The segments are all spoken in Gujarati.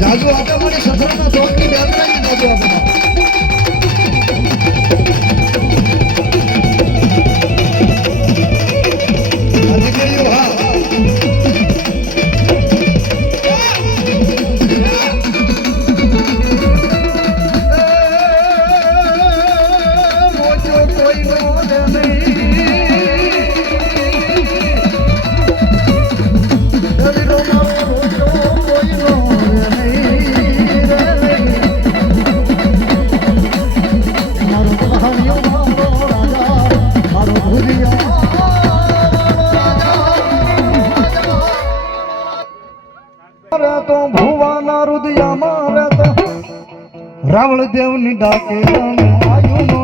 જાજુ આપે મારી સસરાના ચોકની બેનપણી જાજુ આપે રાવળ દેવની ડાકે રામે આયુ નો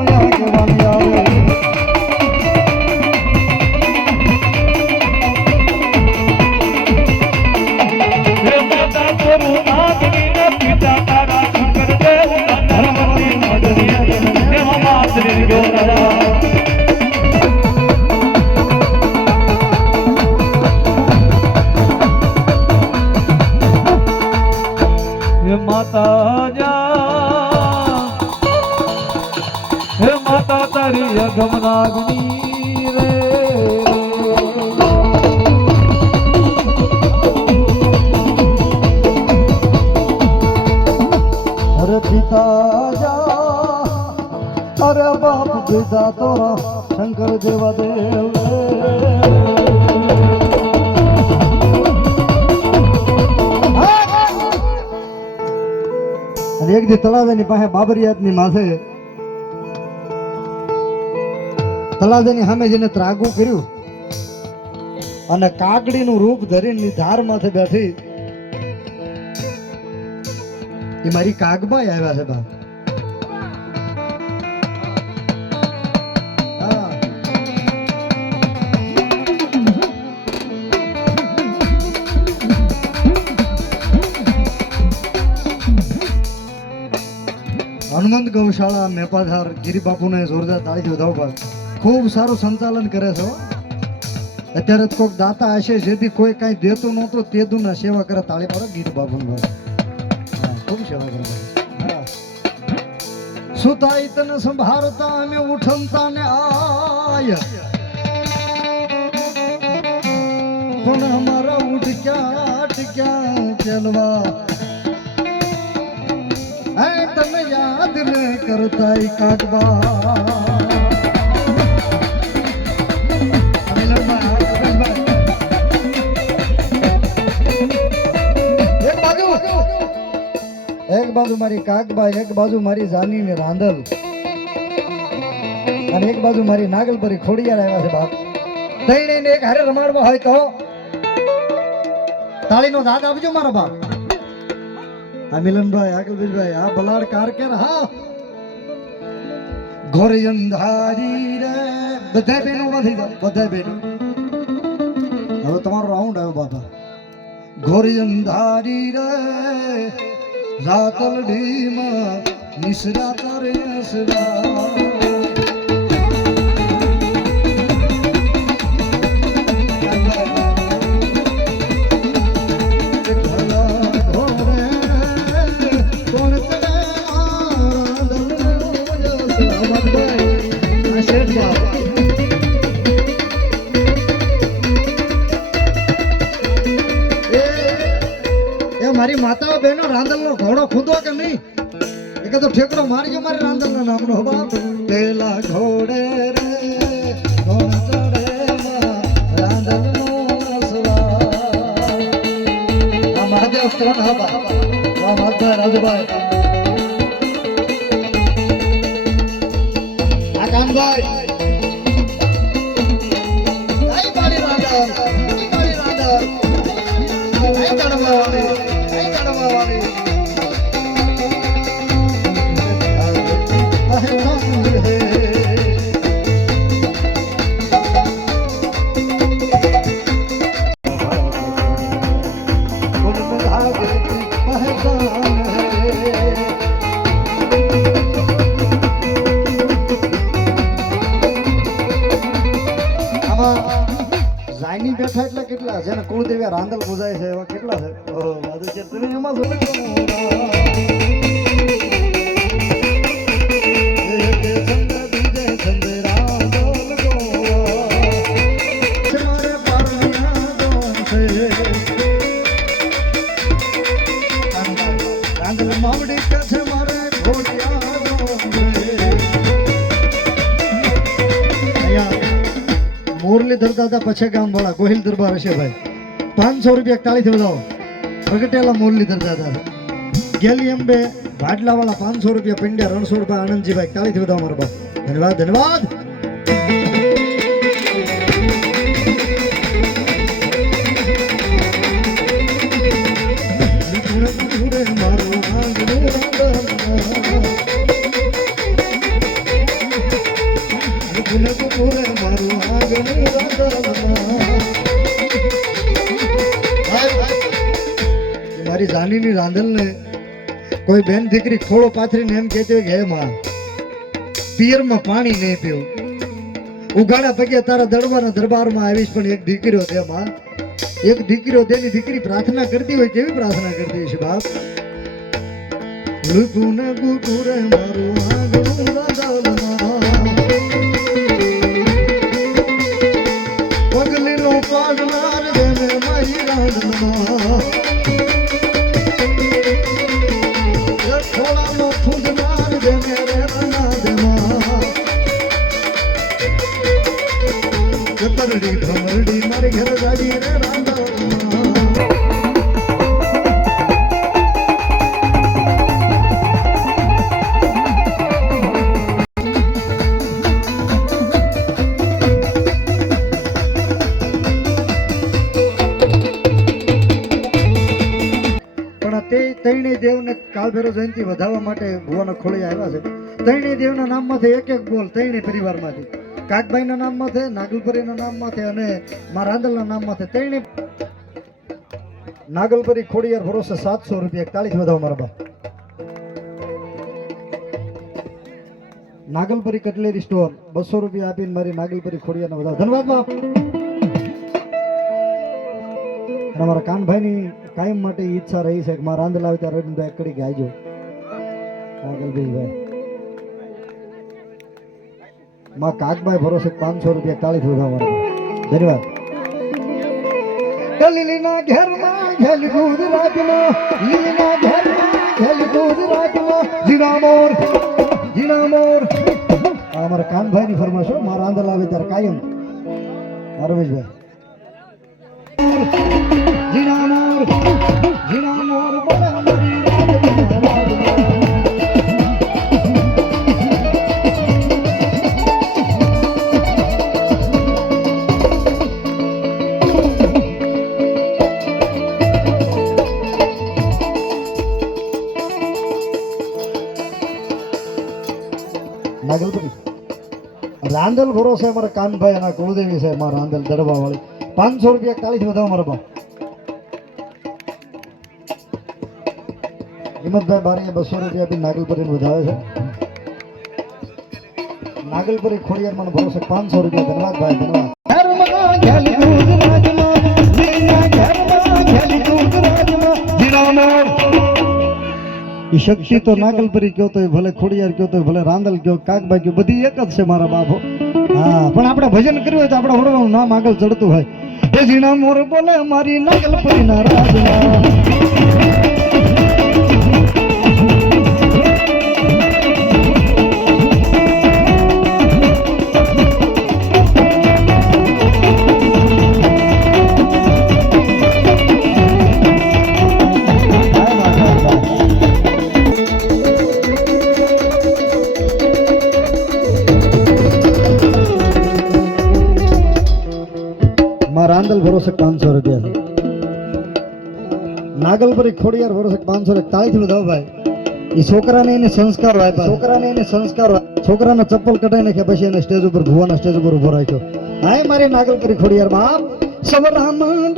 માતા તારી અગમનાગ્નિ રે. અરે પિતા બાપ પિતા તો શંકર દેવા દેવ એક દી તળાજાની પાસે બાબરિયાતની માથે તળાજાની સામે જેને ત્રાગું કર્યું. અને કાકડીનું રૂપ ધરીને ધાર માથે બેઠી એ મારી કાગબાઈ આવ્યા છે બા. હનુમંત ગૌશાળા મેપાધાર ગિરિબાપુને જોરદાર તાળી વધાવો પર ખૂબ સારું સંચાલન કરે છે અત્યારે કોઈક દાતા હશે જેથી કોઈ કાંઈ દેતું નહોતું તે દુના સેવા કરે. તાળી પાડો ગિરિબાપુને હા, ખૂબ સેવા કરે. સુતાઈ તને સંભાળતા અમે ઉઠમતા ને આય. પણ અમારા ઉઠક્યા અટક્યા ચલવા? હે તમે યાદ રે કરતા ઈ એક બાજુ મારી કાકબાઈ એક બાજુ મારી જાની ને રાંધલ. અને એક બાજુ મારી નાગલપરી ખોડિયાર આવ્યા છે બાપ. તઈને એક હારે રમાડવા હોય તો તાળીનો દાદ આપજો મારા બાપ. આ મિલનભાઈ આગલભાઈ આ બલાડ કાર કે હા. ઘોરે અંધારી રે. બધા બેનો નથી બધા બેનો હવે તમારો રાઉન્ડ આવ્યો બાપા. ઘોરી અંધારી રે. રાતલડીમાં નિસરાત રે અસરા ખુદો કે નહીં? એ કે તો ઠેકડો મારજો મારી રાંદલના નામનો બાપ પેલા ઘોડે રે માધભાઈ આ કાનભાઈ. માવડી કે છે મારે ઘોડિયા દોષે. અહીંયા મોરલી ધરતા પછી ગામ વાળા ગોહિલ દરબાર હશે ભાઈ પાંચસો રૂપિયા તાળીથી વધાવો પ્રગટેલા મોરલી દાદા ગેલી અંબે ભાડલા વાળા પાંચસો રૂપિયા પંડ્યા રૂપિયા આનંદજીભાઈ તાળીથી બધા મારા બાપ. ધન્યવાદ ધન્યવાદ. મારી જાનીની રાંધણને કોઈ બેન દીકરી ખોળો પાથરીને એમ કહેતી હોય કે, હે માં, પિયરમાં પાણી નહીં પીવું. ઉઘાડા પગે તારા દરબારના દરબારમાં આવીશ, પણ એક દીકરીઓ દે, માં. એક દીકરીઓ તેની દીકરી પ્રાર્થના કરતી હોય, કેવી પ્રાર્થના કરતી હશે બાપ? લુકુન ગુકુરે મારું આંગણું રાંધણમાં. કતરડી ભમરડી મારી દેવને કાલભેરો જયંતિ વધારવા માટે ભુવાના ખોળી આવ્યા છે. ત્રણેય દેવના નામમાંથી એક એક બોલ ત્રણેય પરિવારમાંથી. કાકભાઈના નામમાંથી, નાગલપરીના છે અને મારા નામમાં છે તેણે નાગલપરી ખોડિયાર ભરોસે સાતસો રૂપિયા. એકતાલીસ વધાવો મારા બા નાગલપરી કટલેરી સ્ટોર. બસો રૂપિયા આપીને મારી નાગલપરી ખોડિયારને વધાવો. ધન્યવાદ બાપ. અમારા કાનભાઈની કાયમ માટે ઈચ્છા રહી છે કે મારા રાંધલા આવે ત્યારે રવિન્દ્રભાઈ કડી ગાયજો કાગલભાઈ માં કાકભાઈ ભરોસે પાંચસો રૂપિયા તાળી વધાવવા ધન્યવાદ. લીલીના ઘેરમાં ઘેલ ગુજરાતમાં લીલીના ઘેરમાં ઘેલ ગુજરાતમાં. જીણામોર જીણામોર મોર. અમારા કાનભાઈની ફરમાશ હો મારા આંદલ આવે ત્યારે કાયમ. રમેશભાઈ જીણામોર જીણામોર બોલે અમારી રાજમાં, રાંદલ ભરોસે મારા કાનભાઈ અને કુળદેવી સાહેબ મારા રાંદલ દડવા વાળી પાંચસો રૂપિયા તાળીથી વધાવો મારા બા હિંમતભાઈ બારીએ બસો રૂપિયા બી નાગલપુરી વધાવે છે. નાગલપરી ખોડિયાર મને ભરોસે પાંચસો રૂપિયા. ધન્યવાદ ભાઈ ધન્યવાદ. શક્તિ તો નાગલપરી કયો તો ભલે ખોડિયાર કયો તો ભલે રાંદલ કયો કાકભાઈ કયો બધી એક જ છે મારા બાપો. હા, પણ આપણે ભજન કર્યું હોય તો આપણે હોડવાનું નામ આગળ ચડતું હોય. એ જીણા મોર બોલે, મારી નાગલપરી ના રાંદલ ભરોસે પાંચસો રૂપિયા છે નાગલપરી ખોડિયાર ભરોસે પાંચસો રૂપિયા તાળીથી દાવ ભાઈ એ છોકરાને એને સંસ્કાર આપ્યા છોકરાને એને સંસ્કાર છોકરાને ચપ્પલ કટાઈ નાખ્યા પછી એને સ્ટેજ ઉપર ભુવાના સ્ટેજ ઉપર ઊભો રાખ્યો હાય મારી નાગલપરી ખોડિયાર માં સવરામાં